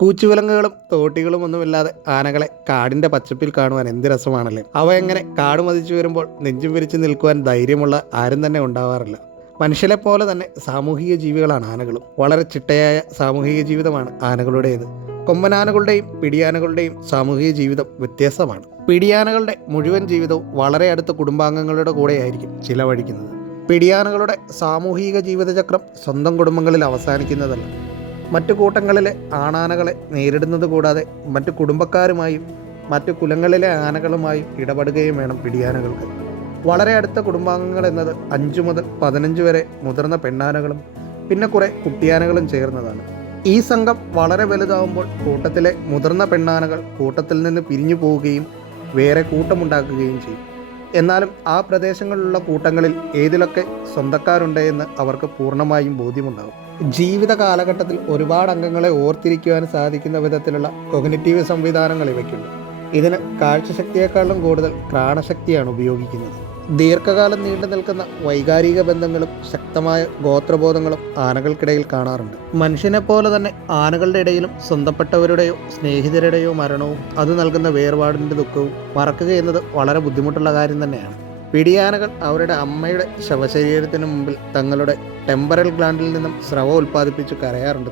കൂച്ചുവിലങ്ങുകളും തോട്ടികളും ഒന്നുമില്ലാതെ ആനകളെ കാടിന്റെ പച്ചപ്പിൽ കാണുവാൻ എന്ത് രസമാണല്ലേ? അവ എങ്ങനെ കാട് മതിച്ചു വരുമ്പോൾ നെഞ്ചും വിരിച്ച് നിൽക്കുവാൻ ധൈര്യമുള്ള ആരും തന്നെ ഉണ്ടാവാറില്ല. മനുഷ്യരെ പോലെ തന്നെ സാമൂഹിക ജീവികളാണ് ആനകളും. വളരെ ചിട്ടയായ സാമൂഹിക ജീവിതമാണ് ആനകളുടേത്. കൊമ്പനാനകളുടെയും പിടിയാനകളുടെയും സാമൂഹിക ജീവിതം വ്യത്യസ്തമാണ്. പിടിയാനകളുടെ മുഴുവൻ ജീവിതവും വളരെ അടുത്ത കുടുംബാംഗങ്ങളുടെ കൂടെയായിരിക്കും ചിലവഴിക്കുന്നത്. പിടിയാനകളുടെ സാമൂഹിക ജീവിതചക്രം സ്വന്തം കുടുംബങ്ങളിൽ അവസാനിക്കുന്നതല്ല. മറ്റു കൂട്ടങ്ങളിലെ ആണാനകളെ നേരിടുന്നത് കൂടാതെ മറ്റു കുടുംബക്കാരുമായും മറ്റു കുലങ്ങളിലെ ആനകളുമായും ഇടപെടുകയും വേണം പിടിയാനകൾക്ക്. വളരെ അടുത്ത കുടുംബാംഗങ്ങൾ എന്നത് അഞ്ചു മുതൽ പതിനഞ്ച് വരെ മുതിർന്ന പെണ്ണാനകളും പിന്നെ കുറെ കുട്ടിയാനകളും ചേർന്നതാണ്. ഈ സംഘം വളരെ വലുതാവുമ്പോൾ കൂട്ടത്തിലെ മുതിർന്ന പെണ്ണാനകൾ കൂട്ടത്തിൽ നിന്ന് പിരിഞ്ഞു പോവുകയും വേറെ കൂട്ടമുണ്ടാക്കുകയും ചെയ്യും. എന്നാലും ആ പ്രദേശങ്ങളിലുള്ള കൂട്ടങ്ങളിൽ ഏതിലൊക്കെ സ്വന്തക്കാരുണ്ട് എന്ന് അവർക്ക് പൂർണമായും ബോധ്യമുണ്ടാകും. ജീവിത കാലഘട്ടത്തിൽ ഒരുപാട് അംഗങ്ങളെ ഓർത്തിരിക്കുവാൻ സാധിക്കുന്ന വിധത്തിലുള്ള കൊഗ്നിറ്റീവ് സംവിധാനങ്ങൾ ഇവയ്ക്കുണ്ട്. ഇതിന് കാഴ്ചശക്തിയേക്കാളും കൂടുതൽ പ്രാണശക്തിയാണ് ഉപയോഗിക്കുന്നത്. ദീർഘകാലം നീണ്ടു നിൽക്കുന്ന വൈകാരിക ബന്ധങ്ങളും ശക്തമായ ഗോത്രബോധങ്ങളും ആനകൾക്കിടയിൽ കാണാറുണ്ട്. മനുഷ്യനെ പോലെ തന്നെ ആനകളുടെ ഇടയിലും സ്വന്തപ്പെട്ടവരുടെയോ സ്നേഹിതരുടെയോ മരണവും അത് നൽകുന്ന വേർപാടിന്റെ ദുഃഖവും മറക്കുക എന്നത് വളരെ ബുദ്ധിമുട്ടുള്ള കാര്യം തന്നെയാണ്. പിടിയാനകൾ അവരുടെ അമ്മയുടെ ശവശരീരത്തിന് മുമ്പിൽ തങ്ങളുടെ ടെമ്പറൽ ഗ്ലാൻഡിൽ നിന്നും സ്രവം ഉൽപ്പാദിപ്പിച്ച് കരയാറുണ്ട്.